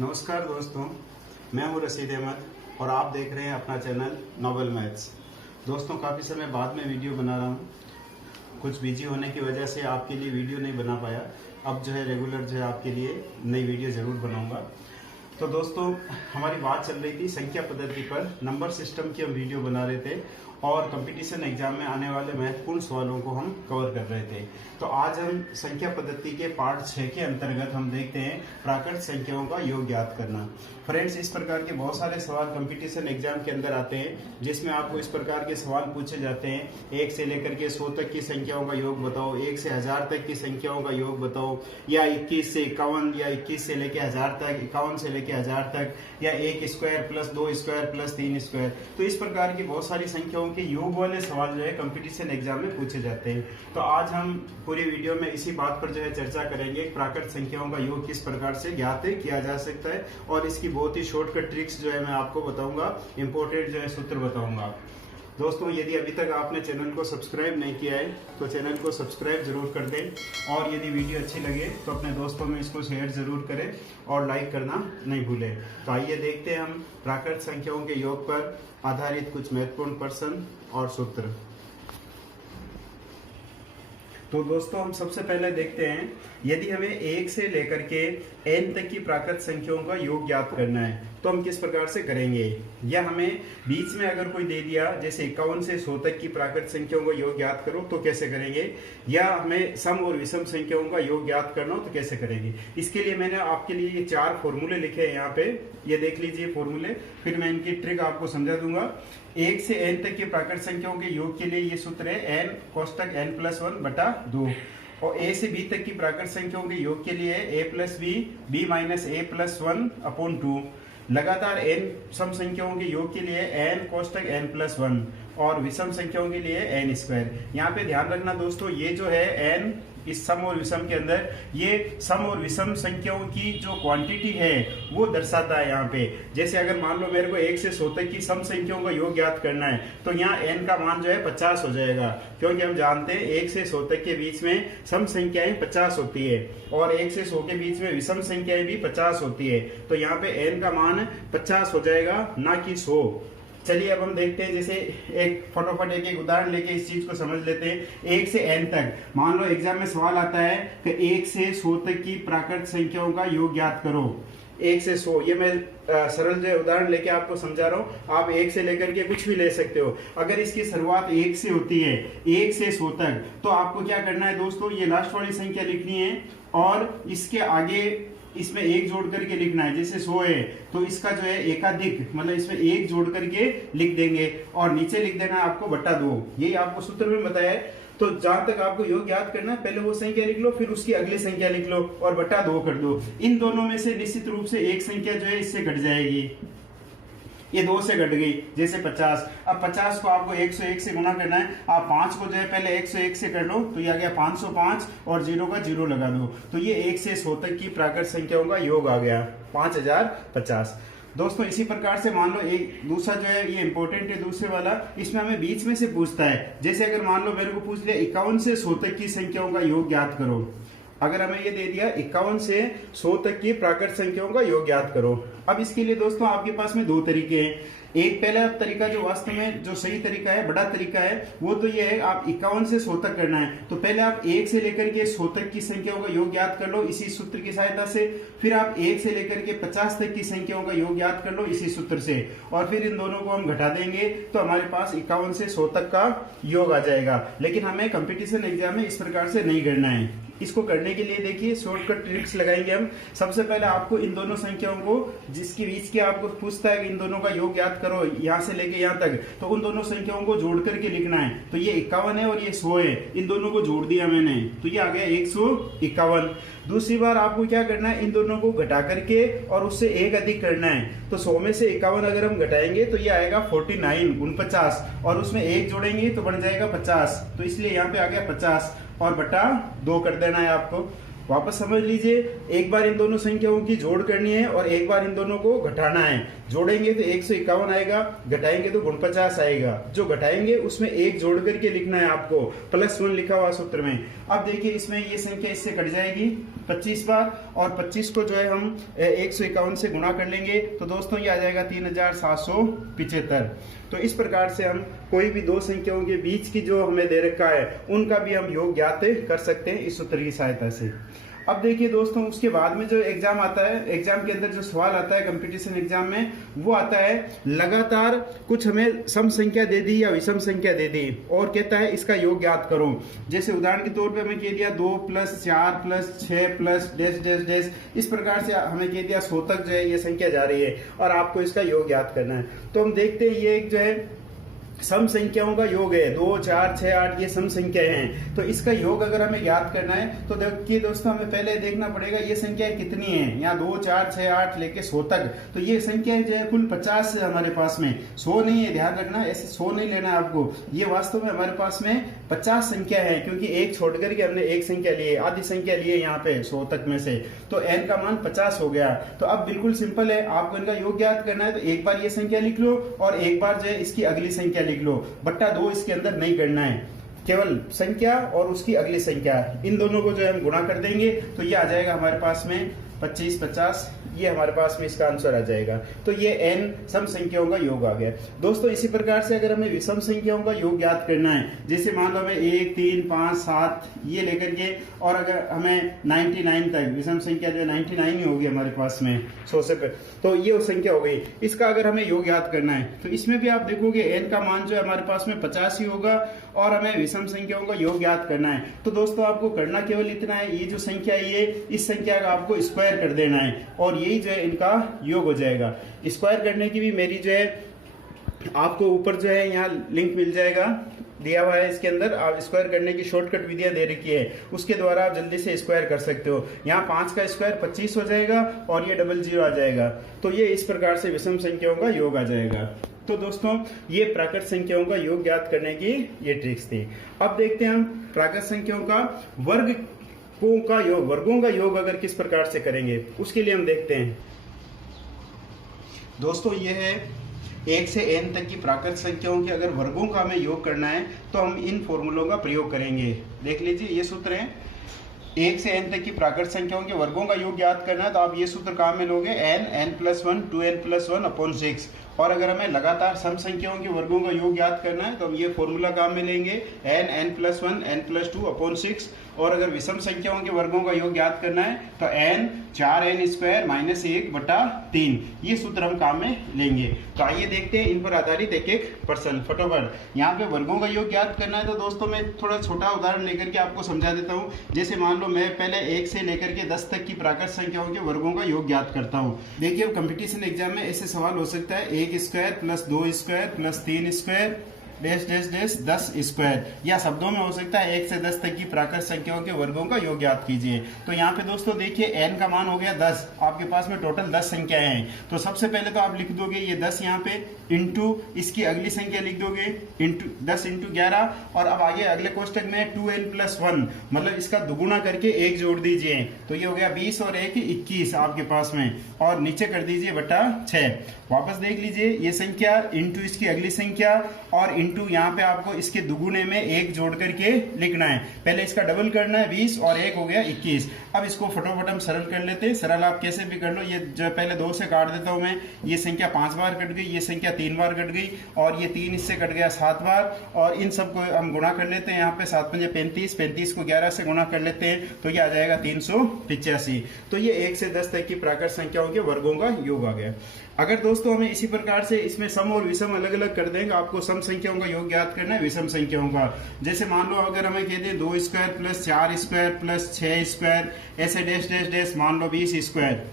नमस्कार दोस्तों, मैं हूं रशीद अहमद और आप देख रहे हैं अपना चैनल नोबल मैथ्स। दोस्तों, काफ़ी समय बाद में वीडियो बना रहा हूं। कुछ बिजी होने की वजह से आपके लिए वीडियो नहीं बना पाया। अब जो है रेगुलर जो है आपके लिए नई वीडियो ज़रूर बनाऊंगा। तो दोस्तों, हमारी बात चल रही थी संख्या पद्धति पर। नंबर सिस्टम की हम वीडियो बना रहे थे और कंपटीशन एग्जाम में आने वाले महत्वपूर्ण सवालों को हम कवर कर रहे थे। तो आज हम संख्या पद्धति के पार्ट 6 के अंतर्गत हम देखते हैं प्राकृत संख्याओं का योग ज्ञात करना। फ्रेंड्स, इस प्रकार के बहुत सारे सवाल कंपटीशन एग्जाम के अंदर आते हैं, जिसमें आपको इस प्रकार के सवाल पूछे जाते हैं। 1 से लेकर के 100 तक की संख्याओं का योग बताओ, 1 से 1000 तक की संख्याओं का योग बताओ, या 21 से 51, या 21 से लेकर 1000 तक, 51 से लेकर 1000 तक, या 1 square plus 2 square plus 3 square. तो इस प्रकार की बहुत सारी संख्याओं के योग वाले सवाल जो है कंपटीशन एग्जाम में पूछे जाते हैं। तो आज हम पूरी वीडियो में इसी बात पर जो है चर्चा करेंगे, प्राकृत संख्याओं का योग किस प्रकार से ज्ञात किया जा सकता है, और इसकी बहुत ही शॉर्टकट ट्रिक्स जो है मैं आपको बताऊंगा, इंपोर्टेंट जो है सूत्र बताऊंगा। दोस्तों, यदि अभी तक आपने चैनल को सब्सक्राइब नहीं किया है तो चैनल को सब्सक्राइब जरूर कर दें, और यदि वीडियो अच्छी लगे तो अपने दोस्तों में इसको शेयर जरूर करें और लाइक करना नहीं भूलें। तो आइए देखते हैं हम प्राकृत संख्याओं के योग पर आधारित कुछ महत्वपूर्ण प्रश्न और सूत्र। तो दोस्तों, हम सबसे पहले देखते हैं, यदि हमें 1 से लेकर के n तक की प्राकृत संख्याओं का योग ज्ञात करना है तो हम किस प्रकार से करेंगे। या हमें बीच में अगर कोई दे दिया, जैसे 51 से 100 तक की प्राकृत संख्याओं का योग ज्ञात करो तो कैसे करेंगे। या हमें सम और विषम संख्याओं का योग ज्ञात करना हो तो कैसे करेंगे। इसके लिए मैंने आपके लिए ये 4 फॉर्मूले लिखे हैं यहाँ पे, ये देख लीजिए फॉर्मूले, फिर मैं इनकी ट्रिक आपको समझा दूंगा। 1 से n तक की प्राकृत संख्याओं के योग के लिए ये सूत्र है n कोष्टक n+1/2, और a से b तक की प्राकृत संख्याओं के योग के लिए a+b b-a+1/2। लगातार n सम संख्याओं के योग के लिए n कोष्टक n+1, और विषम संख्याओं के लिए n स्क्वायर। यहाँ पे ध्यान रखना दोस्तों, ये जो है n इस सम और विषम के अंदर, ये सम और विषम संख्याओं की जो क्वांटिटी है वो दर्शाता है यहाँ पे। जैसे अगर मान लो मेरे को 1 से 100 तक की सम संख्याओं का योग ज्ञात करना है तो यहाँ n का मान जो है 50 हो जाएगा, क्योंकि हम जानते हैं 1 से 100 तक के बीच में सम संख्याएं 50 होती है और 1 से 100 के बीच में विषम संख्याएं भी 50 होती है। तो यहाँ पे n का मान 50 हो जाएगा, ना कि 100। चलिए अब हम देखते हैं, जैसे एक फटाफट एक उदाहरण लेके इस चीज को समझ लेते हैं। 1 से n तक, मान लो एग्जाम में सवाल आता है कि 1 से 100 तक की प्राकृत संख्याओं का योग ज्ञात करो। 1 से 100, ये मैं सरल जो उदाहरण लेके आपको समझा रहा हूँ। आप 1 से लेकर के कुछ भी ले सकते हो। अगर इसकी शुरुआत 1 से होती है, 1 से 100 तक, तो आपको क्या करना है दोस्तों, ये लास्ट वाली संख्या लिखनी है और इसके आगे इसमें 1 जोड़ करके लिखना है। जैसे 100 है तो इसका जो है एकाधिक, मतलब इसमें 1 जोड़ करके लिख देंगे, और नीचे लिख देना है आपको /2। यही आपको सूत्र में बताया है। तो जहां तक आपको योग ज्ञात करना है, पहले वो संख्या लिख लो, फिर उसकी अगली संख्या लिख लो और /2 कर दो। इन दोनों में से निश्चित रूप से एक संख्या जो है इससे घट जाएगी। ये 2 से घट गई, जैसे 50। अब 50 को आपको 101 से गुना करना है। आप 5 को जो है पहले 101 से कर लो, तो ये आ गया 505, और 0 का 0 लगा दो, तो ये 1 से 100 तक की प्राकृत संख्याओं का योग आ गया 5050। दोस्तों, इसी प्रकार से मान लो एक दूसरा जो है, ये इंपॉर्टेंट है दूसरे वाला, इसमें हमें बीच में से पूछता है। जैसे अगर मान लो मेरे को पूछ लिया 51 से 100 तक की संख्याओं का योग ज्ञात करो। अगर हमें ये दे दिया 51 से 100 तक की प्राकृत संख्याओं का योग ज्ञात करो। अब इसके लिए दोस्तों आपके पास में 2 तरीके हैं। एक पहला तरीका जो वास्तव में जो सही तरीका है, बड़ा तरीका है, वो तो ये है, आप 51 से 100 तक करना है तो पहले आप 1 से लेकर के 100 तक की संख्याओं का योग ज्ञात कर लो इसी सूत्र की सहायता से। फिर आप 1 से लेकर के 50 तक की संख्याओं का योग ज्ञात कर लो इसी सूत्र से, और फिर इन दोनों को हम घटा देंगे तो हमारे पास 51 से 100 तक का योग आ जाएगा। लेकिन हमें कंपटीशन एग्जाम में इस प्रकार से नहीं करना है। इसको करने के लिए देखिए शॉर्टकट ट्रिक्स लगाएंगे हम। सबसे पहले आपको इन दोनों संख्याओं को, जिसके बीच के आपको पूछता है कि इन दोनों का योग ज्ञात करो यहाँ से लेके यहाँ तक, तो उन दोनों संख्याओं को जोड़ करके लिखना है। तो ये 51 है और ये 100 है, इन दोनों को जोड़ दिया मैंने, तो ये आ गया 151। दूसरी बार आपको क्या करना है, इन दोनों को घटा करके और उससे एक अधिक करना है। तो 100 में से 51 अगर हम घटाएंगे तो ये आएगा 49 और उसमें 1 जोड़ेंगे तो बन जाएगा 50। तो इसलिए यहाँ पे आ गया 50 और /2 कर देना है आपको। वापस समझ लीजिए, एक बार इन दोनों संख्याओं की जोड़ करनी है और एक बार इन दोनों को घटाना है। जोड़ेंगे तो 151 आएगा, घटाएंगे तो 49 आएगा। जो घटाएंगे उसमें एक जोड़ करके लिखना है आपको, +1 लिखा हुआ सूत्र में। अब देखिए इसमें ये संख्या इससे कट जाएगी 25 बार, और 25 को जो है हम 151 से गुणा कर लेंगे तो दोस्तों ये आ जाएगा 3775। तो इस प्रकार से हम कोई भी दो संख्याओं के बीच की जो हमें दे रखा है उनका भी हम योग ज्ञात कर सकते हैं इस सूत्र की सहायता से। अब देखिए दोस्तों, उसके बाद में जो एग्जाम आता है, एग्जाम के अंदर जो सवाल आता है कंपटीशन एग्जाम में, वो आता है लगातार कुछ हमें सम संख्या दे दी या विषम संख्या दे दी और कहता है इसका योग ज्ञात करो। जैसे उदाहरण के तौर पे हमें कह दिया 2 + 4 + 6 + डैश डैश डैश, इस प्रकार से हमें कह दिया 100 तक जो है ये संख्या जा रही है और आपको इसका योग ज्ञात करना है। तो हम देखते हैं ये एक जो है सम संख्याओं का योग है, 2, 4, 6, 8 ये सम संख्याएं हैं। तो इसका योग अगर हमें याद करना है तो देखिए दोस्तों, हमें पहले देखना पड़ेगा ये संख्याएं कितनी हैं। यहाँ 2, 4, 6, 8 लेके 100 तक, तो ये संख्याएं जो है कुल 50 है हमारे पास में, 100 नहीं है, ध्यान रखना, ऐसे 100 नहीं लेना है आपको। ये वास्तव में हमारे पास में 50 संख्या है, क्योंकि एक छोड़ करके हमने एक संख्या ली है, आधी संख्या ली है यहाँ पे 100 तक में से, तो n का मान 50 हो गया। तो अब बिल्कुल सिंपल है, आपको इनका योग याद करना है तो एक बार ये संख्या लिख लो और एक बार जो है इसकी अगली संख्या लिख लो। बट्टा 2 इसके अंदर नहीं करना है, केवल संख्या और उसकी अगली संख्या, इन दोनों को जो है हम गुणा कर देंगे तो ये आ जाएगा हमारे पास में 25 50, ये हमारे पास में इसका आंसर आ जाएगा। तो ये n सम संख्याओं का योग आ गया। दोस्तों इसी प्रकार से अगर हमें विषम संख्याओं का योग ज्ञात करना है, जैसे मान लो हमें 1, 3, 5, 7 ये लेकर के, और अगर हमें 99 तक विषम संख्या जो 99 ही होगी हमारे पास में 100 से, तो ये संख्या हो गई। इसका अगर हमें योग याद करना है तो इसमें भी आप देखोगे n का मान जो है हमारे पास में 50 ही होगा और हमें विषम संख्याओं का योग याद करना है। तो दोस्तों आपको करना केवल इतना है, ये जो संख्या है इस संख्या का आपको स्क्वायर कर देना है और यही जो है इनका योग हो जाएगा। स्क्वायर करने की भी मेरी जो है आपको ऊपर जो है यहाँ लिंक मिल जाएगा, दिया हुआ है इसके अंदर। आप स्क्वायर करने की शॉर्टकट विधियां दे रखी है, उसके द्वारा आप जल्दी से स्क्वायर कर सकते हो। यहाँ 5 का स्क्वायर 25 हो जाएगा और ये 00 आ जाएगा। तो ये इस प्रकार से विषम संख्याओं का योग आ जाएगा। तो दोस्तों ये प्राकृत संख्याओं का योग ज्ञात करने की ये ट्रिक्स थी। अब देखते हैं हम प्राकृत संख्याओं का वर्गों का योग अगर किस प्रकार से करेंगे, उसके लिए हम देखते हैं। दोस्तों ये है 1 से n तक की प्राकृत संख्याओं के अगर वर्गों का हमें योग करना है तो हम इन फॉर्मूलों का प्रयोग करेंगे। देख लीजिए ये सूत्र है, 1 से n तक की प्राकृत संख्याओं के वर्गों का योग ज्ञात करना है तो आप ये सूत्र काम में लोगे, n+1 2n+1/6। और अगर हमें लगातार सम संख्याओं के वर्गों का योग ज्ञात करना है तो हम ये फॉर्मूला काम में लेंगे, n+1 n+2/6। और अगर विषम संख्याओं के वर्गों का योग ज्ञात करना है तो n 4n² - 1/3, ये सूत्र हम काम में लेंगे। तो आइए देखते हैं इन पर आधारित एक एक प्रश्न फटाफट। यहाँ पे वर्गों का योग ज्ञात करना है तो दोस्तों मैं थोड़ा छोटा उदाहरण लेकर के आपको समझा देता हूँ। जैसे मान लो मैं पहले 1 से लेकर के 10 तक की प्राकृत संख्याओं के वर्गों का योग ज्ञात करता हूँ। देखिए कंपटीशन एग्जाम में ऐसे सवाल हो सकता है, 1 square + 2 square + 3 square dash dash dash 10 square, या शब्दों में हो सकता है 1 से 10 तक की प्राकृत संख्याओं के वर्गों का योग ज्ञात कीजिए। तो यहाँ पे दोस्तों देखिए n का मान हो गया 10, आपके पास में टोटल 10 संख्याएं हैं। तो सबसे पहले तो आप लिख दोगे ये 10 यहाँ पे इंटू इसकी अगली संख्या लिख दोगे इंटू 10 × 11, और अब आगे अगले कोष्टक में 2n+1 मतलब इसका दुगुना करके 1 जोड़ दीजिए, तो ये हो गया 20 और 1 21 आपके पास में, और नीचे कर दीजिए बटा 6। वापस देख लीजिए ये संख्या इंटू इसकी अगली संख्या और इंटू यहाँ पे आपको इसके दुगुने में 1 जोड़ करके लिखना है। पहले इसका डबल करना है, 20 और 1 हो गया 21। अब इसको फटोफट हम सरल कर लेते हैं। सरल आप कैसे भी कर लो, ये जो पहले 2 से काट देता हूँ मैं, ये संख्या 5 बार कट गई, ये संख्या 3 बार कट गई, और ये 3 इससे कट गया 7 बार, और इन सबको हम गुणा कर लेते हैं। यहाँ पे 7 × 35, 35 को 11 से गुणा कर लेते हैं तो ये आ जाएगा 385। तो ये 1 से 10 तक की प्राकृत संख्याओं के वर्गों का योग आ गया। अगर दोस्तों हमें इसी प्रकार से इसमें सम और विषम अलग अलग कर देंगे, आपको सम संख्याओं का योग ज्ञात करना है विषम संख्याओं का। जैसे मान लो अगर हमें कहते हैं 2 स्क्वायर + 4 स्क्वायर + 6 स्क्वायर, ऐसे डैश डैश डैश मान लो 20 स्क्वायर,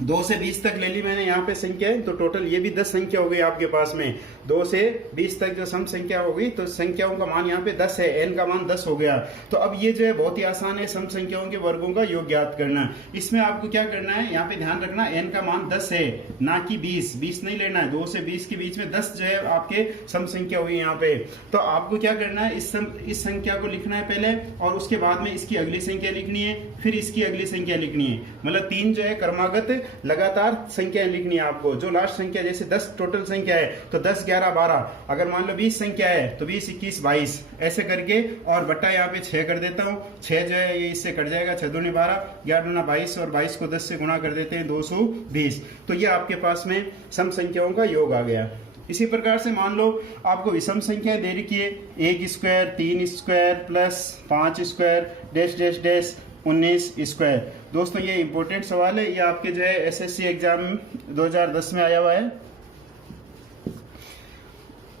2 से 20 तक ले ली मैंने यहाँ पे संख्याएं, तो टोटल ये भी 10 संख्या हो गई आपके पास में। 2 से 20 तक जो सम संख्या होगी, तो संख्याओं का मान यहाँ पे 10 है, n का मान 10 हो गया। तो अब ये जो है बहुत ही आसान है सम संख्याओं के वर्गों का योग ज्ञात करना। इसमें आपको क्या करना है, यहाँ पे ध्यान रखना n का मान 10 है, ना कि 20 नहीं लेना है। 2 से 20 के बीच में 10 जो है आपके सम संख्या हुई यहाँ पे। तो आपको क्या करना है, इस संख्या को लिखना है पहले, और उसके बाद में इसकी अगली संख्या लिखनी है, फिर इसकी अगली संख्या लिखनी है। मतलब 3 जो है क्रमागत लगातार संख्याएं लिखनी है आपको। जो लास्ट संख्या, जैसे 10 टोटल संख्या है तो 10, 11, 12, अगर मान लो 20 संख्या है तो 20, 21, 22 ऐसे करके, और बट्टा यहाँ पे 6 कर देता हूँ। 6 जो है ये इससे कट जाएगा, 6 दूनी 12, 11 दूना 22, और 22 को 10 से गुणा कर देते हैं, 220। तो ये आपके पास में सम संख्याओं का योग आ गया। इसी प्रकार से मान लो आपको विषम संख्या दे रखी है, 1 square, 3 square plus 5 square dash dash dash 19 square. दोस्तों ये इंपॉर्टेंट सवाल है, ये आपके जो है एसएससी एग्जाम 2010 में आया हुआ है।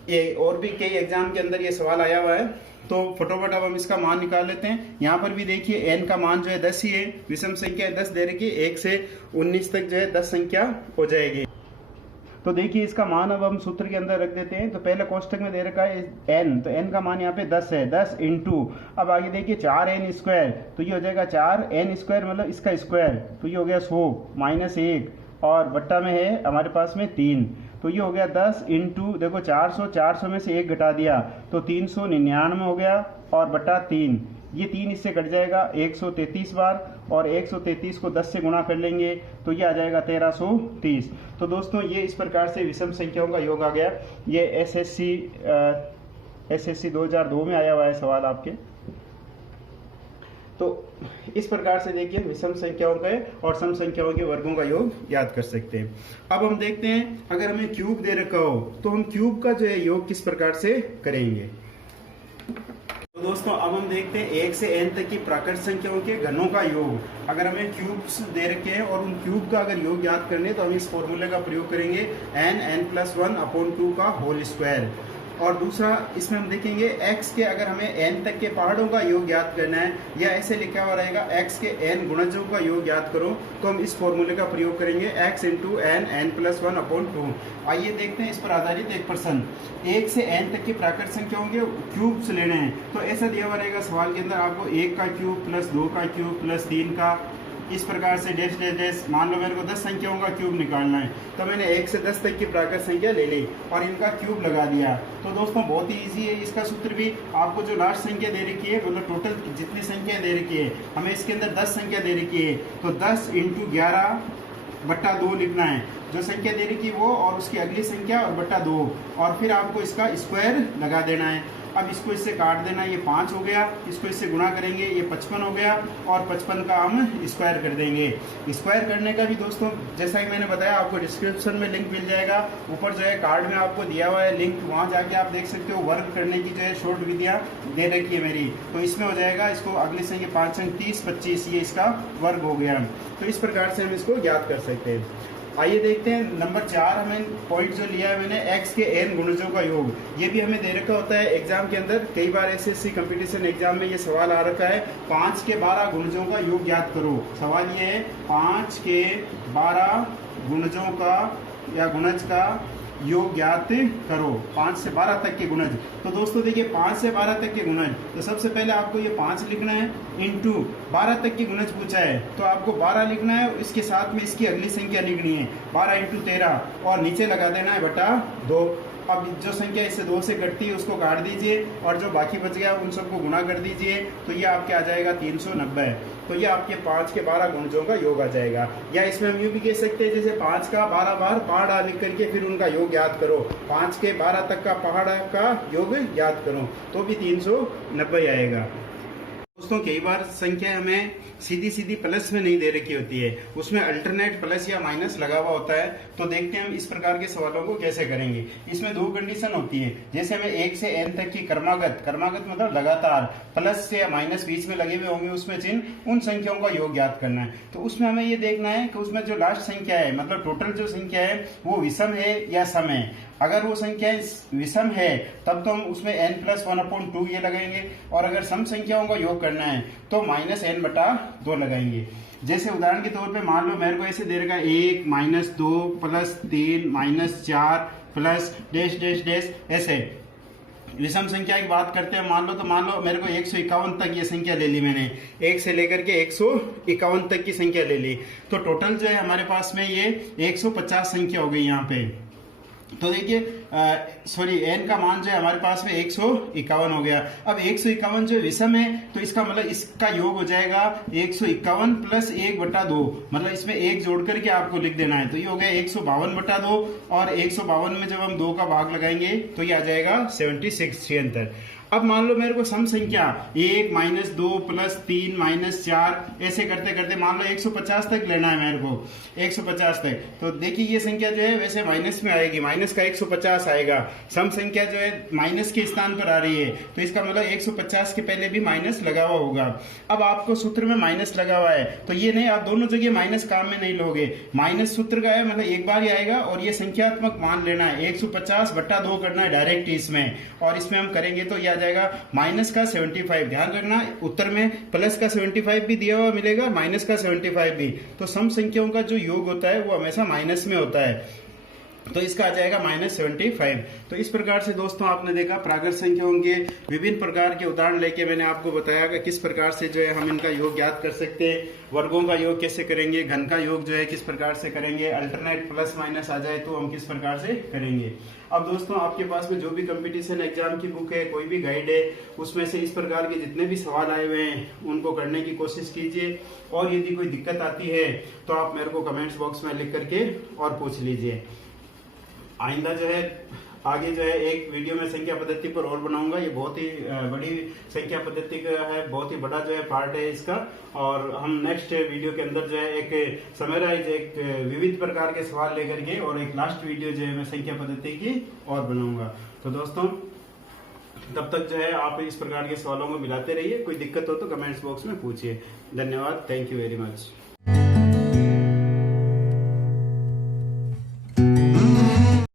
ये और भी कई एग्जाम के अंदर ये सवाल आया हुआ है। तो फटाफट अब हम इसका मान निकाल लेते हैं। यहाँ पर भी देखिए n का मान जो है 10 ही है, विषम संख्या 10 दे रखी है, 1 से 19 तक जो है 10 संख्या हो जाएगी। तो देखिए इसका मान अब हम सूत्र के अंदर रख देते हैं। तो पहले कोष्टक में दे रखा है n, तो n का मान यहाँ पे 10 है, 10 इंटू, अब आगे देखिए 4n स्क्वायर, तो ये हो जाएगा 4n स्क्वायर मतलब इसका स्क्वायर, तो ये हो गया 100 माइनस 1, और बट्टा में है हमारे पास में 3, तो ये हो गया 10 इंटू, देखो 400 में से 1 घटा दिया तो 399 हो गया, और बट्टा 3, ये 3 इससे कट जाएगा 133 बार, और 133 को 10 से गुणा कर लेंगे तो ये आ जाएगा 1330। तो दोस्तों ये इस प्रकार से विषम संख्याओं का योग आ गया। ये एसएससी 2002 में आया हुआ है सवाल आपके। तो इस प्रकार से देखिए विषम संख्याओं का और सम संख्याओं के वर्गों का योग याद कर सकते हैं। अब हम देखते हैं, अगर हमें क्यूब दे रखा हो तो हम क्यूब का जो है योग किस प्रकार से करेंगे। तो दोस्तों अब हम देखते हैं 1 से n तक की प्राकृत संख्याओं के घनों का योग। अगर हमें क्यूब्स दे रखे हैं और उन क्यूब का अगर योग याद करने तो हम इस फॉर्मूले का प्रयोग करेंगे, n+1/2 का होल स्क्वायर। और दूसरा इसमें हम देखेंगे x के, अगर हमें n तक के पहाड़ों का योग याद करना है, या ऐसे लिखा हुआ रहेगा x के n गुणजों का योग याद करो, तो हम इस फॉर्मूले का प्रयोग करेंगे, x इंटू n, n+1/2। आइए देखते हैं इस पर आधारित एक प्रश्न। 1 से n तक की प्राकृत संख्याओं के क्यूब्स लेने हैं, तो ऐसा दिया हुआ रहेगा सवाल के अंदर आपको 1 का क्यूब प्लस 2 का क्यूब प्लस 3 का, इस प्रकार से डैश डैश डैश। मान लो मेरे को 10 संख्याओं का क्यूब निकालना है, तो मैंने 1 से 10 तक की प्राकृत संख्या ले ली और इनका क्यूब लगा दिया। तो दोस्तों बहुत ही इजी है इसका सूत्र भी। आपको जो लास्ट संख्या दे रखी है, मतलब टोटल जितनी संख्या दे रखी है, हमें इसके अंदर 10 संख्या दे रखी है, तो 10 इंटू 11/2 लिखना है। जो संख्या दे रखी है वो, और उसकी अगली संख्या और बट्टा 2, और फिर आपको इसका स्क्वायर लगा देना है। अब इसको इससे काट देना, ये 5 हो गया, इसको इससे गुणा करेंगे, ये 55 हो गया, और 55 का हम स्क्वायर कर देंगे। स्क्वायर करने का भी दोस्तों जैसा कि मैंने बताया, आपको डिस्क्रिप्शन में लिंक मिल जाएगा, ऊपर जो है कार्ड में आपको दिया हुआ है लिंक, वहाँ जाके आप देख सकते हो। वर्ग करने की जो है शॉर्ट विधियाँ दे रखी है मेरी, तो इसमें हो जाएगा। इसको अगले संख्या 5 अंक 30, 25, ये इसका वर्ग हो गया। तो इस प्रकार से हम इसको याद कर सकते हैं। आइए देखते हैं नंबर 4, हमें पॉइंट जो लिया है मैंने, x के n गुणजों का योग। ये भी हमें दे रखा होता है एग्जाम के अंदर, कई बार एसएससी कंपटीशन एग्जाम में ये सवाल आ रखा है, 5 के 12 गुणजों का योग याद करो। सवाल ये है 5 के 12 गुणजों का या गुणज का योग ज्ञात करो, 5 से 12 तक के गुणज। तो दोस्तों देखिए 5 से 12 तक के गुणज, तो सबसे पहले आपको ये 5 लिखना है, इंटू 12 तक के गुणज पूछा है तो आपको 12 लिखना है, इसके साथ में इसकी अगली संख्या लिखनी है, 12 इंटू 13, और नीचे लगा देना है बटा 2। अब जो संख्या इससे 2 से कटती है उसको काट दीजिए, और जो बाकी बच गया उन सबको गुणा कर दीजिए, तो ये आपके आ जाएगा 390। तो ये आपके 5 के 12 गुणजों का योग आ जाएगा। या इसमें हम यूँ भी कह सकते हैं, जैसे 5 का 12 बार पहाड़ा लिख करके फिर उनका योग याद करो, 5 के 12 तक का पहाड़ा का योग याद करो, तो भी 390 आएगा। दोस्तों कई बार संख्या हमें सीधी सीधी प्लस में नहीं दे रखी होती है, उसमें अल्टरनेट प्लस या माइनस लगा हुआ होता है। तो देखते हैं हम इस प्रकार के सवालों को कैसे करेंगे। इसमें 2 कंडीशन होती है, जैसे हमें 1 से n तक की क्रमागत मतलब लगातार प्लस से या माइनस बीच में लगे हुए होंगे उसमें चिन्ह, उन संख्याओं का योग याद करना है। तो उसमें हमें ये देखना है कि उसमें जो लास्ट संख्या है, मतलब टोटल जो संख्या है वो विषम है या सम है। अगर वो संख्या विषम है तब तो हम उसमें n+1/2 ये लगाएंगे, और अगर सम संख्याओं का योग करना है तो -n/2 लगाएंगे। जैसे उदाहरण के तौर पे मान लो मेरे को ऐसे दे रखा 1 -2 + 3 -4 प्लस डैश डैश डैश ऐसे विषम संख्या की बात करते हैं। मान लो मेरे को 151 तक ये संख्या ले ली मैंने, 1 से लेकर के 151 तक की संख्या ले ली, तो टोटल जो है हमारे पास में ये 150 संख्या हो गई यहाँ पे। तो देखिए सॉरी n का मान जो है हमारे पास में 151 हो गया। अब 151 जो विषम है तो इसका मतलब इसका योग हो जाएगा 151 + 1/2, मतलब इसमें 1 जोड़ करके आपको लिख देना है। तो ये हो गया 152/2 और 152 में जब हम 2 का भाग लगाएंगे तो ये आ जाएगा 76। अब मान लो मेरे को सम संख्या 1 -2 + 3 -4 ऐसे करते करते मान लो 150 तक लेना है मेरे को, 150 तक। तो देखिए ये संख्या जो है वैसे माइनस में आएगी, माइनस का 150 आएगा। सम संख्या जो है माइनस के स्थान पर आ रही है तो इसका मतलब 150 के पहले भी माइनस लगा हुआ होगा। अब आपको सूत्र में माइनस लगा हुआ है तो ये नहीं, आप दोनों जगह माइनस काम में नहीं लोगे, माइनस सूत्र का है मतलब एक बार ही आएगा और ये संख्यात्मक मान लेना है, 150/2 करना है डायरेक्ट इसमें, और इसमें हम करेंगे तो ये जाएगा माइनस का 75। ध्यान रखना उत्तर में प्लस का 75 भी दिया हुआ मिलेगा, माइनस का 75 भी। तो सम संख्याओं का जो योग होता है वो हमेशा माइनस में होता है, तो इसका आ जाएगा -75। तो इस प्रकार से दोस्तों आपने देखा प्राकृत संख्याओं के विभिन्न प्रकार के उदाहरण लेके मैंने आपको बताया कि किस प्रकार से जो है हम इनका योग ज्ञात कर सकते हैं, वर्गों का योग कैसे करेंगे, घन का योग जो है किस प्रकार से करेंगे, अल्टरनेट प्लस माइनस आ जाए तो हम किस प्रकार से करेंगे। अब दोस्तों आपके पास में जो भी कंपटीशन एग्जाम की बुक है, कोई भी गाइड है, उसमें से इस प्रकार के जितने भी सवाल आए हुए हैं उनको करने की कोशिश कीजिए, और यदि कोई दिक्कत आती है तो आप मेरे को कमेंट्स बॉक्स में लिख करके और पूछ लीजिए। आइंदा जो है आगे जो है एक वीडियो में संख्या पद्धति पर और बनाऊंगा, ये बहुत ही बड़ी संख्या पद्धति का है, बहुत ही बड़ा जो है पार्ट है इसका, और हम नेक्स्ट वीडियो के अंदर जो है एक समराइज एक विविध प्रकार के सवाल लेकर के और एक लास्ट वीडियो जो है मैं संख्या पद्धति की और बनाऊंगा। तो दोस्तों तब तक जो है आप इस प्रकार के सवालों को मिलाते रहिए, कोई दिक्कत हो तो कमेंट्स बॉक्स में पूछिए। धन्यवाद, थैंक यू वेरी मच।